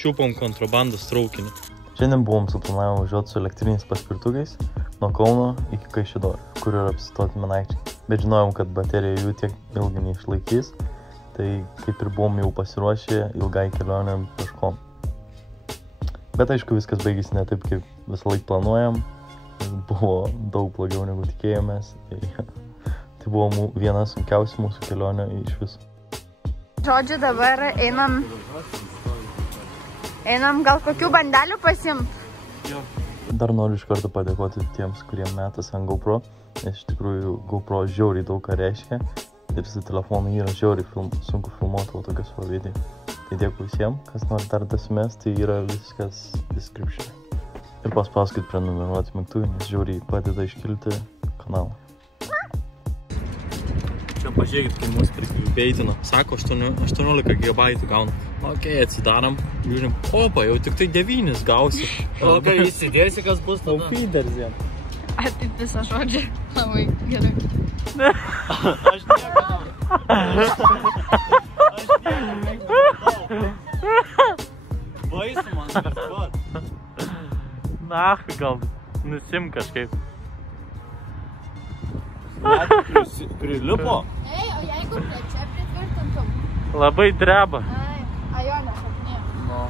Čiupom kontrabandos traukinį. Šiandien buvom suplanavę važiuoti su elektriniais paspirtukais nuo Kauno iki Kaišiadorių, kur yra apsistoti Minaičiai. Bet žinojom, kad baterija jų tiek ilgai neišlaikys, tai kaip ir buvom jau pasiruošę ilgai kelionėm peškom. Bet aišku, viskas baigėsi ne taip, kaip visą laiką planuojam. Buvo daug blogiau negu tikėjomės. Tai buvo viena sunkiausia mūsų kelionė iš viso. Žodžiu, dabar einam gal kokių bandelių pasiimt. Dar noriu iš karto padėkoti tiems, kurie metas ant GoPro, nes iš tikrųjų GoPro žiauriai daug ką reiškia ir su telefonu yra žiauriai sunku filmuoti va tokius video. Tai dėkui visiems, kas nori dar dasimest, tai yra viskas description. Ir paspauskit prenumeruoti mygtuką, nes žiauriai padeda iškilti kanalą. Čia pažiūrėkit, kai mus prikliubeitino. Sako, 18 GB gauna. Ok, atsidarom, žiūrim. Opa, jau tik tai 9 gausi. O kai įsidėsi, kas bus tada? Fiderzien. Taip visą žodžią. Labai gerai. Aš nieko baisu man kažkuot. Na, gal nusim kažkaip. Prilipo? Ei, o jeigu čia pritvirtintum? Labai dreba. A jo nešaknė. No.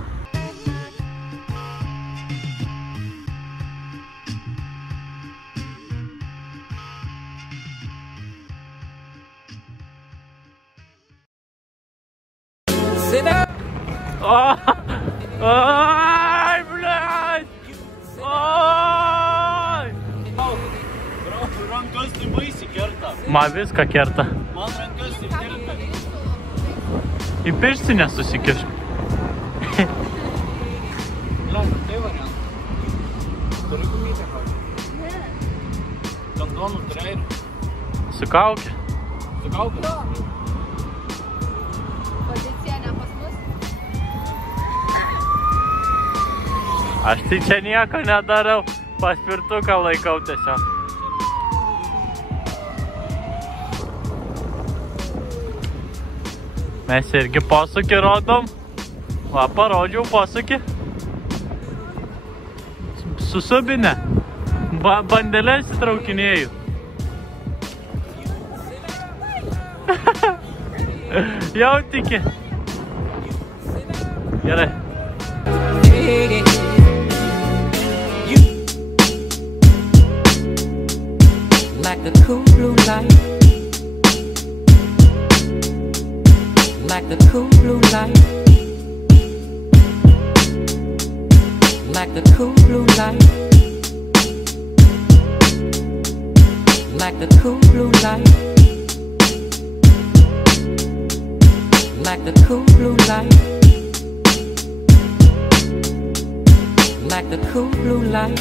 Ой, блядь! Ой! Rankas tai baisiai kerta. Man viską kerta. Man rankas ištirpia. Į pirštinę susikišk. Bля, tai variantas. Turi gumytę kažką. Ne. Kandonų treirių. Su kaukė. Su kaukė? Pozicija ne pas mus. Aš tai čia nieko nedarau. Paspirtuką laikau tiesiog. Mes irgi posūkį rodom. Va, parodžiau posūkį. Su subinė. Bandelės įtraukinėjau. Jau tiki. Gerai. Like the cool blue light. Like the cool blue light. Like the cool blue light. Like the cool blue light. Like the cool blue light. Like the cool blue light.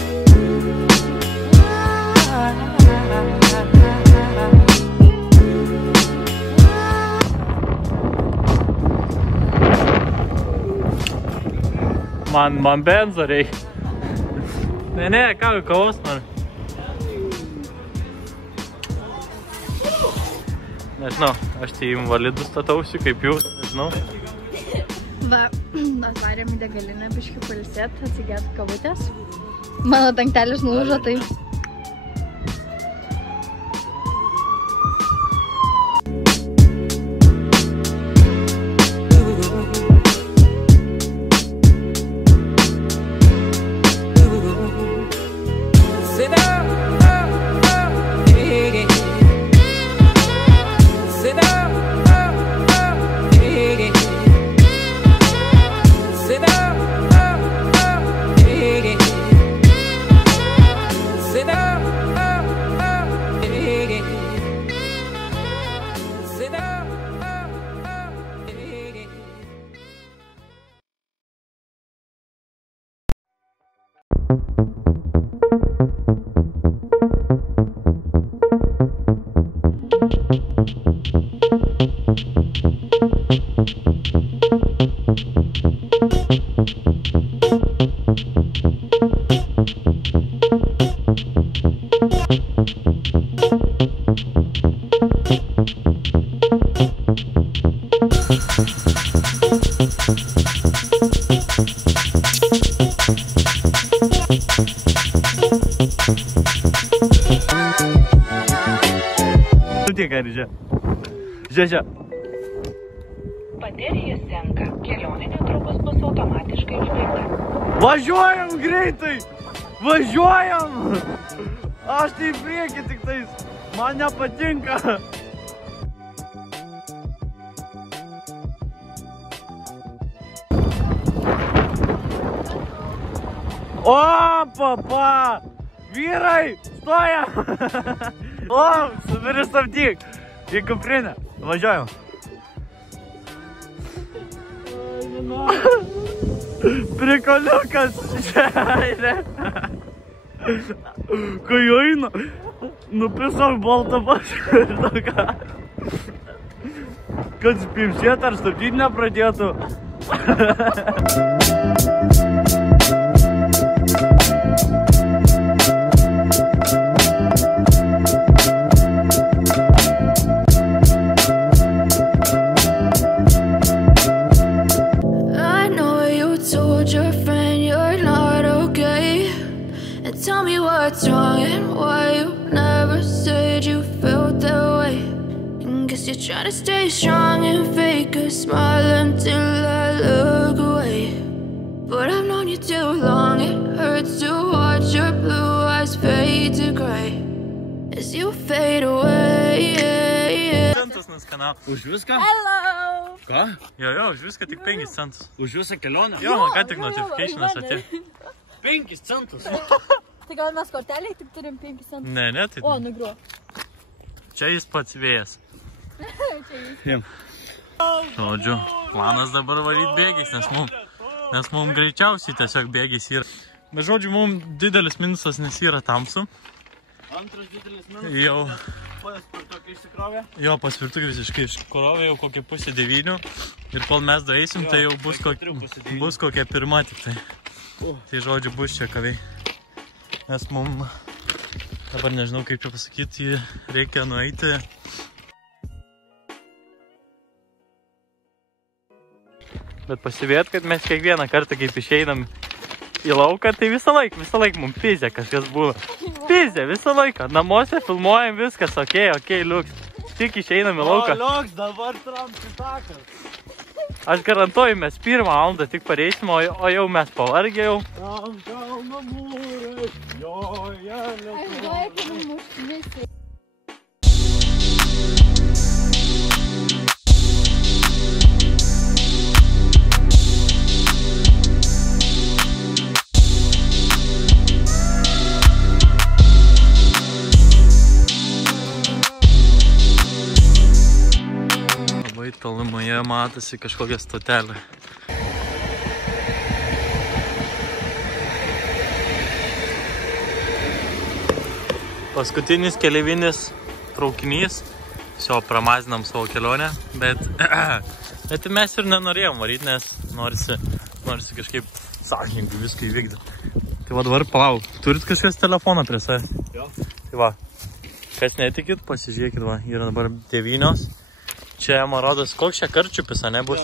Man benzo reikia. Ne, kavos nori. Nežinau, aš tai invalidų statausi kaip jūs, nežinau. Va, atvarėm į degalinę biškį pailsėt, atsigėt kavutės. Mano dangtelis nulūžo, tai... Sit Tiek, ar žiūrė. Baterija senka. Kelionė netrukus bus automatiškai užbaigta. Važiuojam greitai! Važiuojam! Aš tai į priekį tik tais. Man nepatinka. O, papa! Vyrai! Stojam! O, suviristabdyk! Į kuprinę. Važiuojam. Prikoliukas žaidė. Kai eina, nupisau baltą pašką. Kad spimsėt ar stabdyti nepradėtų. Tell me what's wrong and why you never said you felt that way. And guess you're trying to stay strong and fake a smile until I look away. But I've known you too long, it hurts to watch your blue eyes fade to gray as you fade away. Centus nuskanau. Už viską? Hello! Ką? Jo, už viską tik 5 centus. Už visą kelionę? Jo, man ką tik notificationas atėjo. 5 centus. Tai gal mes kortelėje tik turim 5 centų? Ne, tai... O, nugriuo. Čia jis pats vėjas. Žodžiu, planas dabar varyt bėgiais, nes mum greičiausiai tiesiog bėgiais yra. Bet žodžiu, mum didelis minusas, nes yra tamsu. Antras didelis minusas. Jau. Paspirtukai išsikrovė. Jo, paspirtukai visiškai iškrovė jau kokie 8:30. Ir kol mes daeisim, tai jau bus kokia 1 tik tai. Tai žodžiu, bus čia kaviai. Nes mum, dabar nežinau kaip čia pasakyti, reikia nueiti. Bet pasivėt, kad mes kiekvieną kartą kaip išeinam į lauką, tai visą laiką mums pizė kažkas būna. Pizė, visą laiką. Namuose filmuojam viskas, okei, liuks. Tik išeinam į lauką. Liuks, dabar trampi takas. Aš garantuoju, mes 1 valandą tik pareisim, o jau mes pavargę jau. Tam kalno mūrai, joje Lietuva. Aš galvoju, kaip muštimisai. Labai tolumoje matosi kažkokia stotelė. Paskutinis keleivinis traukinys. Šio pramazinam savo kelionę, bet mes ir nenorėjom varyti, nes norisi kažkaip sąžiningai viską įvykdyti. Tai va dabar palauk, turit kažkas telefoną prie savęs? Jo. Tai va, kas netikit, pasižiūrėkit, va, yra dabar 9. Čia, man rodos, koks čia karčiupis, nebus.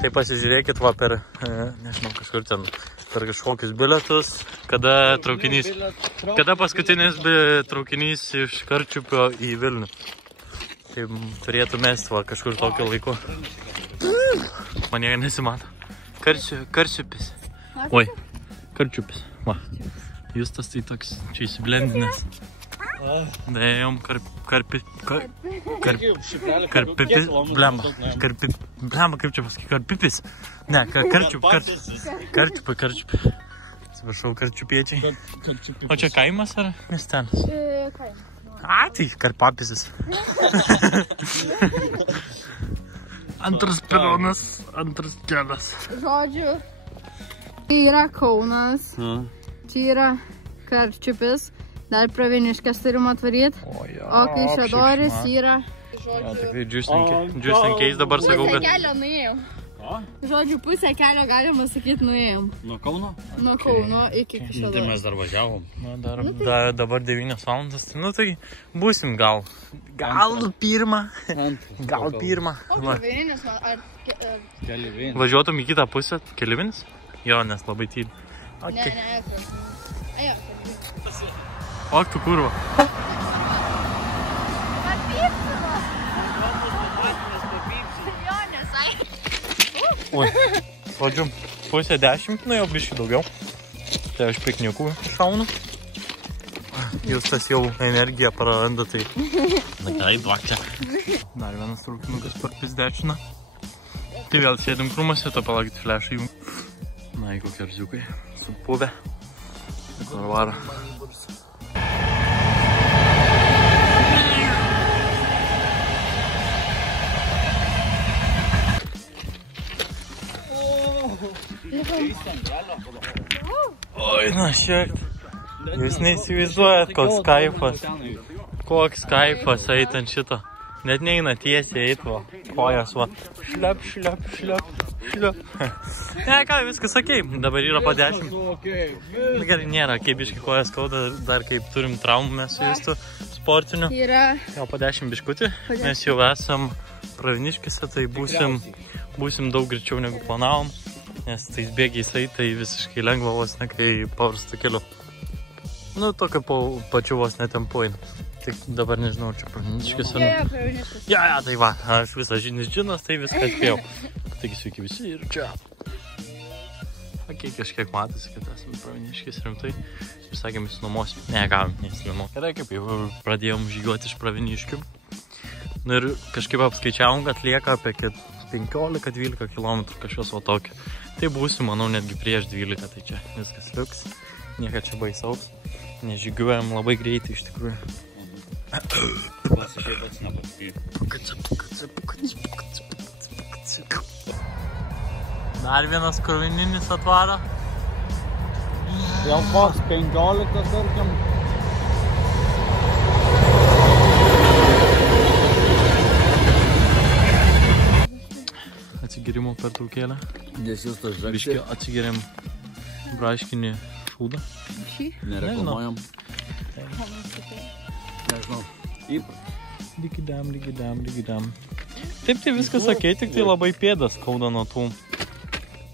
Tai pasižiūrėkit, va, per, nežinau, kažkur ten, per kažkokius bilietus, kada paskutinis traukinys iš Karčiupio į Vilnių. Tai turėtų mesti, va, kažkur tokio laiko. Man jie nesimato. Karčiupis. Oi, Karčiupis, va. Justas tai toks, čia įsiblendinės. Dėjom blemba, kaip čia pasakai, karpipis. Ne, karčiupai. Atsiprašau, karčiupiečiai. O čia kaimas ar miestelis? Kaimas. A, tai karpapisis. Antras peronas, antras kelias. Žodžiu, čia yra Kaunas, čia yra Karčiupis. Dar Pravieniškės turim atvaryti, o Kaišiadorys yra... Tikrai just in case dabar sakau, kad... Kelio nuėjau. Žodžiu, pusę kelio galima sakyti nuėjom. Nuo Kauno? Nuo Kauno iki Tai Kaišiadorių. mes dar važiavom. Dabar 9 valandas, tai būsim gal pirmą. Gal pirmą. O kelivinis, ar... Kelivinis. Važiuotum į kitą pusę, kelivinis? Jo, nes labai tyli. Ne, ėjo. Ak, tu kurva. Papyksino. Jo, nesai. Oi, žodžiu, pusę 10, nu jau biškai daugiau. Tai aš pikniukų šaunu. Jūs tas jau energiją praranda, tai... Na gerai, duok čia. Dar vienas traukinukas per pisdečina. Tai vėl sėdim krūmose, to palakit flešą jų. Na, į kokie arziukai. Supuvę. Kur varo. Oi, na šiek. Jūs neįsivaizduojat, koks kaifas. Koks kaifas eit ant šito. Net neina tiesiai eit, va. Kojas, va. Šliap, šliap, šliap, šliap. Ne, ką, viskas okei. Dabar yra po 10. Gerai, nėra, kaip biškai kojas skauda, dar kaip turim traumų mes su justu sportiniu. Yra... Jau po 10 biškutį. Mes jau esam Praviniškėse, tai būsim daug greičiau negu planavom. Nes tais bėgiais eit, tai visiškai lengva vos ne, kai paprastų keliu. Nu, tokio pačiu vos netempuoju. Tik dabar nežinau, čia Praviniškės. Jo, Praviniškės. Ja, tai va, aš visą žinas, tai viską atspėjau. Taigi sveiki visi ir čia. Kažkiek matosi, kad esame Praviniškės rimtai. Ir sakėm, įsinuomosim. Ne, gavom, neįsinuomosim. Gerai, kaip jau pradėjom žygiuoti iš Praviniškių. Nu ir kažkaip apskaičiavom, kad lieka apie 15-12 km kažkas o tokio. Tai būsim, manau, netgi prieš 12, tai čia viskas liuks. Nieka čia baisaus. Nežygiuojam labai greitai iš tikrųjų. Pasišiai pats nepapyr. Dar vienas krovininis atvaro. Jau koks 15, tarkim. Atsigirimo pertraukėlę. Nes jūs tas Biškį atsigiriam braškinį šūdą. nereklamuojam. Nežinau. Lygidam. Taip, tai viskas okei, tik tai labai pėdas skauda nuo tų.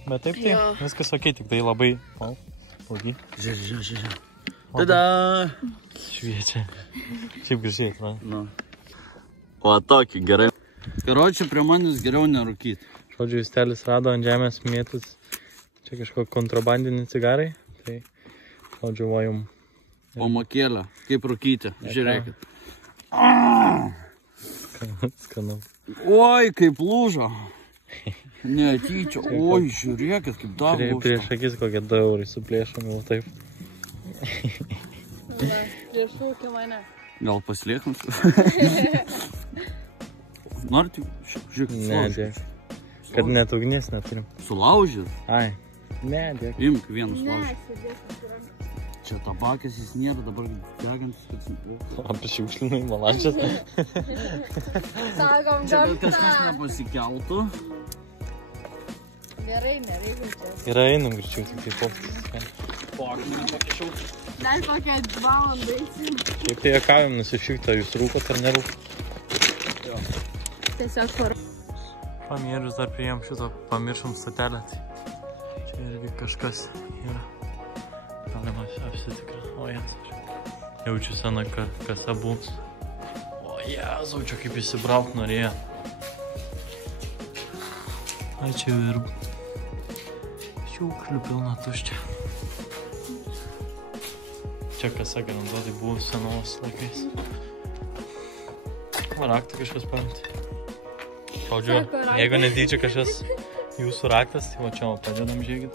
Bet taip, tai viskas okei, tik tai labai... O, blogi. Žiūrėk. Tada! Šviečia. Šiaip gražiai, atrodo. O tokį, gerai. Karočią, prie manęs geriau nerūkyti. Žodžiu, Justelis rado ant žemės mėtus. Čia kažko kontrabandinį cigarai. Tai, žodžiu, vajum. Pamakėlę, kaip rūkyti. Žiūrėkit. Skanau. Oi, kaip lūžo. Netyčia. Oi, žiūrėkit, kaip dar lūžo. Prieš akis kokie 2 eurai suplėšom, jau taip. Prieš ūkį mane. Gal paslėkams? Norit, žiūrėkit, Ne, dėk. Kad net ugnies neturim. Sulaužyt? Ai. Ne, dėk. Imk vienus laužyt. Čia tabakės jis nėra, dabar degantis, kad... Apie šiukšlinai malačias. Sakom, Čia gal kažkas nepasikeltų. Gerai, nereikia čia. Yra einam greičiau, tik tai postas. Dar kokią 2 valandą eisim. Šiaip tai juokavim, nusišyktą, jūs rūkot ar nerūkot? Tiesiog paru. Pamierius dar priėjom šito, pamiršom statelę. Čia irgi kažkas yra. Galima apsitikrinti. O jas. Jaučiu seną kasa bus. O jezau, čia kaip įsibraukt norėjo. Ai, čia ir šiukšlių pilna tuščia. Čia kasa garantuotai buvo senos laikais. Raktą kažkas paimti. Žodžiu, jeigu netyčia kažkas jūsų raktas, tai va čia padedam, žiūrėkit.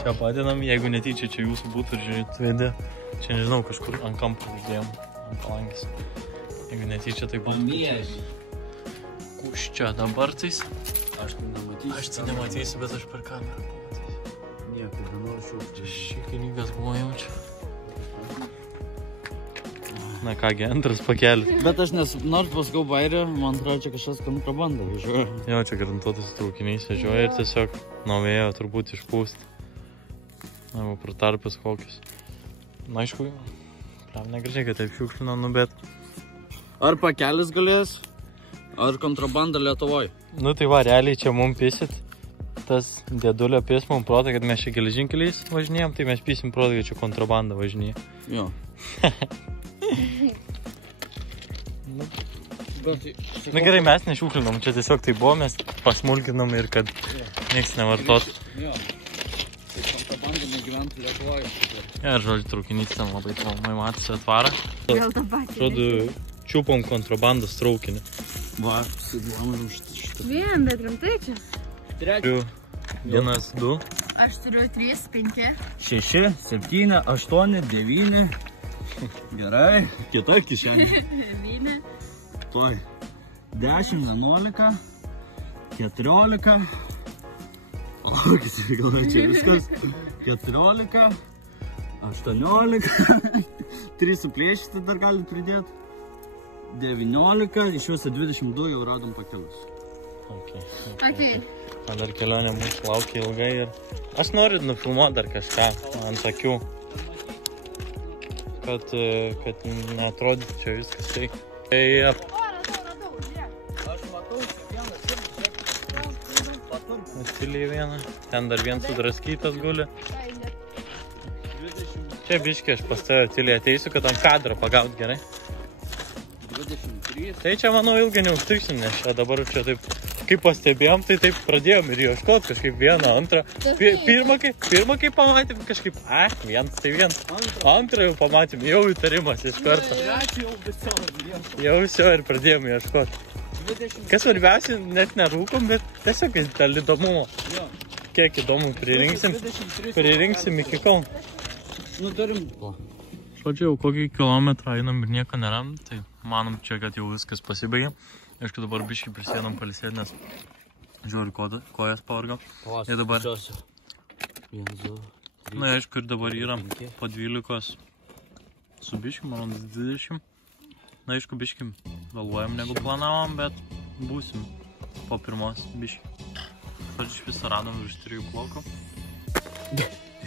Čia padedam, jeigu netyčia čia jūsų būtų ir žiūrėt vedė. Čia nežinau, kažkur ant kampo uždėjom, ant palangės. Jeigu netyčia tai būtų. Kus čia dabar tais? Aš tai nematysiu. Aš tai nematysiu, bet aš per kamerą pamatysiu. Nieko, nenoriu šiukščiai. Šikininkas buvo jaučia. Na kągi, antras pakelis. Bet aš nors paskau bairį, man atrodo, čia kažkas kontrabanda važiuoja. Jo, čia garantuotas traukiniais važiuoja ir tiesiog nuo vėjo turbūt išpūsti. Na, pratarpės kokius. Na, aišku, negražiai, kad taip šiukšlina, nu, bet... Ar pakelis galės, ar kontrabanda Lietuvoj? Nu, tai va, realiai čia mum pisit. Tas dėdulio pės mum protą, kad mes čia geležinkeliais važinėjom, tai mes pysim protą, kad čia kontrabanda važinėja. Jo. Na gerai, mes nešiuklinom, čia tiesiog tai buvo, mes pasmulkinom ir kad nieks nevartot. Jo. Tai kontrabanda negyventų Lietuvoj. Ir žodžiu, traukinys ten labai tolmai matosi atvarą. Vėl tą patį. Žodžiu, čiupom kontrabandos traukinį. Va, susiduomam šitą. Vien, bet rimtai čia. Turiu 1, 2. Aš turiu 3, 5. 6, 7, 8, 9. Gerai. Kita kišenė. 9. Tuoj. 10, 11, 14. O, galvoju, čia viskas. 14, 18. 3 suplėšyti dar galit pridėti. 19, iš juose 22 jau radom pakelius. Ok. Ok. Dar kelionė mūsų laukia ilgai ir... Aš noriu nufilmuoti dar kažką ant akių. Kad neatrodytų čia viskas tai. Tai... Aš matau, čia vienas irgi Stiliai vieną. Ten dar vienas sudraskytas guli. Čia biškį aš pas tave tyliai ateisiu, kad ant kadro pagaut gerai. 23. Tai čia, manau, ilgai neužtiksim, nes čia dabar čia taip, kaip pastebėjom, tai taip pradėjom ir ieškot kažkaip vieną, antrą. Pirmą kai pamatėm kažkaip, vienas tai vienas. Antrą jau pamatėm, jau įtarimas iš karto. Jau viso ir pradėjom ieškot. Kas svarbiausia, net nerūkom, bet tiesiog dėl įdomumo. Kiek įdomu pririnksim iki kol. Nu, turim. Žodžiu, jau kokį kilometrą einam ir nieko neram, tai manom čia, kad jau viskas pasibaigė. Aišku, dabar biškį prisėdam palisėt, nes žiūriu, kojas pavargam. Ir dabar... Na, aišku, ir dabar yra po 12 su biškį, manau, 20. Na, aišku, biškį vėluojam negu planavom, bet būsim po pirmos biškį. Žodžiu, iš viso radom virš 3 blokų.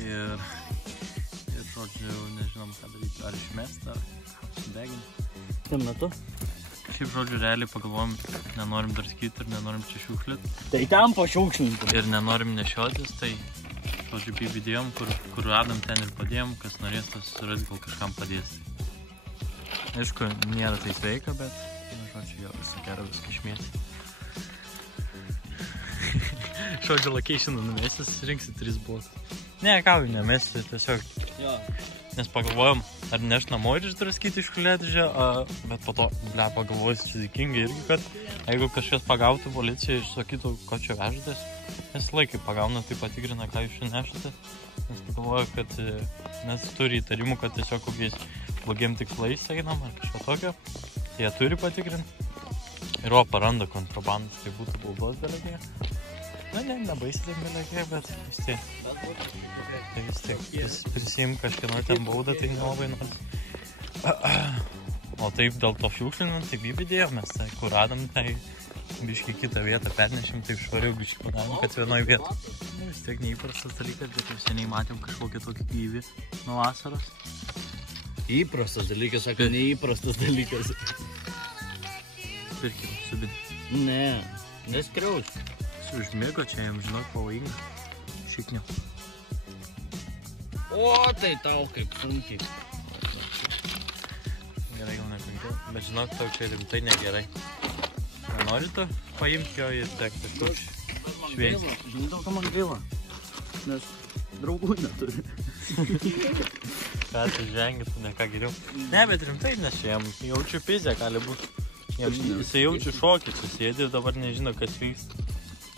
Ir žodžiu, nežinom ką daryti, ar išmest, ar sudeginti. Tam metu? Šiaip žodžiu, realiai pagalvojom, nenorim dar skyti ir nenorim čia šiukšlėt. Tai tam pašiukšlinti. Ir nenorim nešiotis, tai žodžiu, įdėjom, kur radom ten ir padėjom, kas norės, tas suras gal kažkam padės. Aišku, nėra tai sveika, bet, žodžiu, jo, visą gerą viską išmėsti. Žodžiu, lakiai šiandien numesis, rinksi 3 blokus. Ne, kavai nemesi, tiesiog. Nes pagalvojom, ar neš namo ir išdraskyti iškulėdžią, bet po to, pagalvojus čia dėkingai irgi, kad jeigu kažkas pagautų policiją ir sakytų, ko čia vežatės, nes laikai pagauna, tai patikrina, ką jūs čia nešate. Nes pagalvoju, kad nes turi įtarimų, kad tiesiog kokiais blogiem tiklais einam ar kažko tokio, jie turi patikrinti. Ir paranda kontrabandas, tai būtų baudos belekėje. Na, nebaisiai belekėje, bet vis tiek. Tai vis tiek prisiim kažkieno ten baudą, tai nelabai nori. O taip dėl to šiukšlinant, taip įbidėjom, mes tai kur radom, tai biškį kitą vietą pernešim, taip švariau biškį padarom, kad vienoj vietoj. Vis tiek neįprastas dalykas, bet jau seniai matėm kažkokį tokį gyvį nuo vasaros. Įprastas dalykas, sako, neįprastas dalykas. Pirkim, subin. Ne, neskriaus. Užmigo čia, jam žinok, pavojinga. Šikniu. O, tai tau kaip sunkiai. Gerai, gal nekankiau, bet žinok, tau čia rimtai negerai. Nenori tu paimti jo ir tek kažkur šviesti? Žinai, dėl ko man gaila, nes draugų neturi. Ką tu žengi, tu ne ką geriau. Ne, bet rimtai, nes čia jam jaučiu pizę gali būti. Jisai jaučiu šokį, susėdė ir dabar nežino, kas vyksta.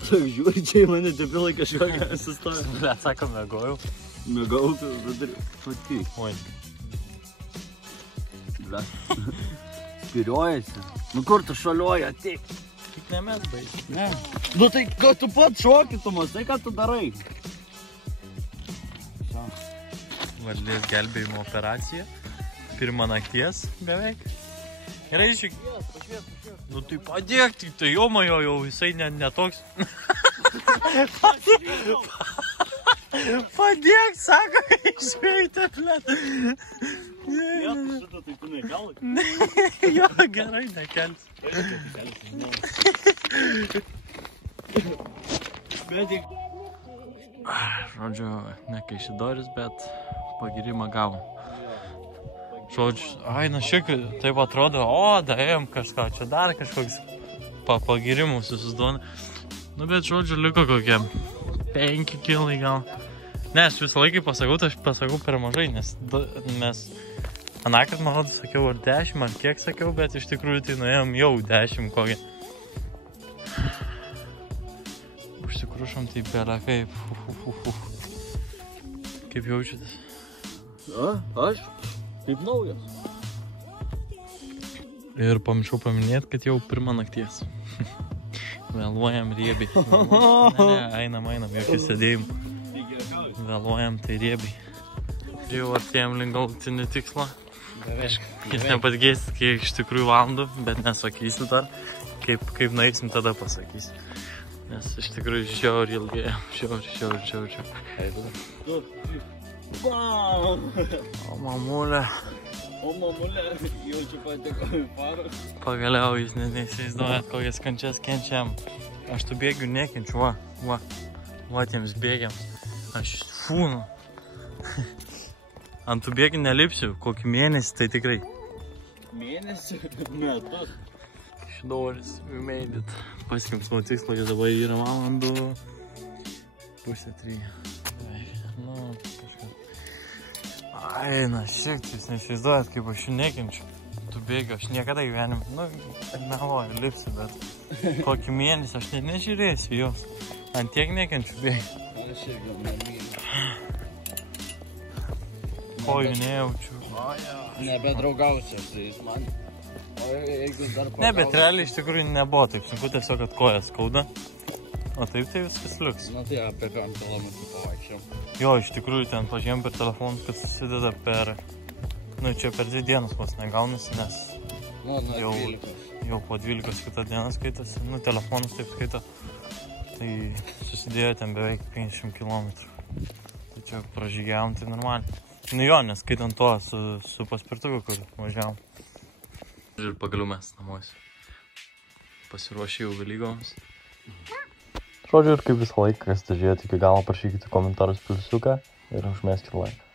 Žiūri, čia į mane debilai kažkokia sustoja. Ble, sako, mėgojau. Mėgau, bet pati. Oi. Ble. Spiriojasi. Nu kur tu šaliuoji, ateik. Tik ne mes baigi. Ne. Nu tai, kad tu pat šoki, tu mastai, ką tu darai. Vardės gelbėjimo operacija. pirmą nakties beveik. Gerai, žiūrėk. Nu tai padėk, tik tai jau jisai netoks. Padėk, sako, išveitė, blėt. Šitą tai tu nekelai. Jo, gerai, nekelsi. Žodžiu, ne Kaišiadorys, bet pagirimą gavom. Žodžiu, na šiek, taip atrodo, daėjom kažką, čia dar kažkoks pagirimų susiduona. Nu, bet žodžiu, liko kokie 5 kilai gal. Ne, aš visą laikį pasakau, tai aš pasakau per mažai, nes mes anakart, man rodo, sakiau, ar 10, ar kiek sakiau, bet iš tikrųjų tai nuėjom jau 10 kokią. Užsikrušom, tai bėra kaip. Kaip jaučiatės? Aš? Kaip naujas. Ir pamiršau paminėti, kad jau pirmą nakties. Vėluojam riebiai. Ne, einam, jokių sėdėjimų. Vėluojam tai riebiai. Jau artėjom link galutinį tikslą. Jis nepatgėsit, kiek iš tikrųjų valandų, bet nesakysiu dar. Kaip nueisim, tada pasakysiu. Nes iš tikrųjų žiauriai ilgai. Žiauriai. O mamulė, jaučiu patiko į parą. Pagaliau jūs neįsivaizduojat, kokias kančias kenčiam. Aš tų bėgių nekenčiu, va tiems bėgiams. Aš fūnu. Ant tų bėgių nelipsiu, kokį mėnesį, tai tikrai. Mėnesį? Metus. Kaišiadorys, we made it. Pasiekėm savo tikslą, kad dabar yra valandų 2:30. Nu, kažkas. Na, šiek tiek, jūs neįsivaizduojat, kaip aš jų nekenčiu. Tų bėgių, aš niekada gyvenim, meluoju, lipsiu, bet kokį mėnesį aš net nežiūrėsiu jos. Ant tiek nekenčiu bėgių. Aš irgi nemyliu. Kojų nejaučiu. Nebedraugausiu su jais man. Ne, bet realiai iš tikrųjų nebuvo taip sunku, tiesiog kad kojas skauda. O taip tai viskas liuks. Na tai apie 5 kilometrų pavaikščiam. Jo, iš tikrųjų ten pažiūrėjom per telefoną, kad susideda per... Nu, čia per 2 dienas vos negaunasi, nes... Jau po 12 kitą dieną skaitosi. Nu, telefonas taip skaito. Tai susidėjo ten beveik 50 kilometrų. Tai čia pražygiavom, tai normaliai. Nu jo, neskaitant to su paspirtuku, kur važiavom. Ir pagaliau mes namuose. Pasiruošė jau Velygoms. Žodžiu, ir kaip visą laiką, kas žiūrėjote iki galo, parašykite komentarus pliusiuką ir užmeskite laiką.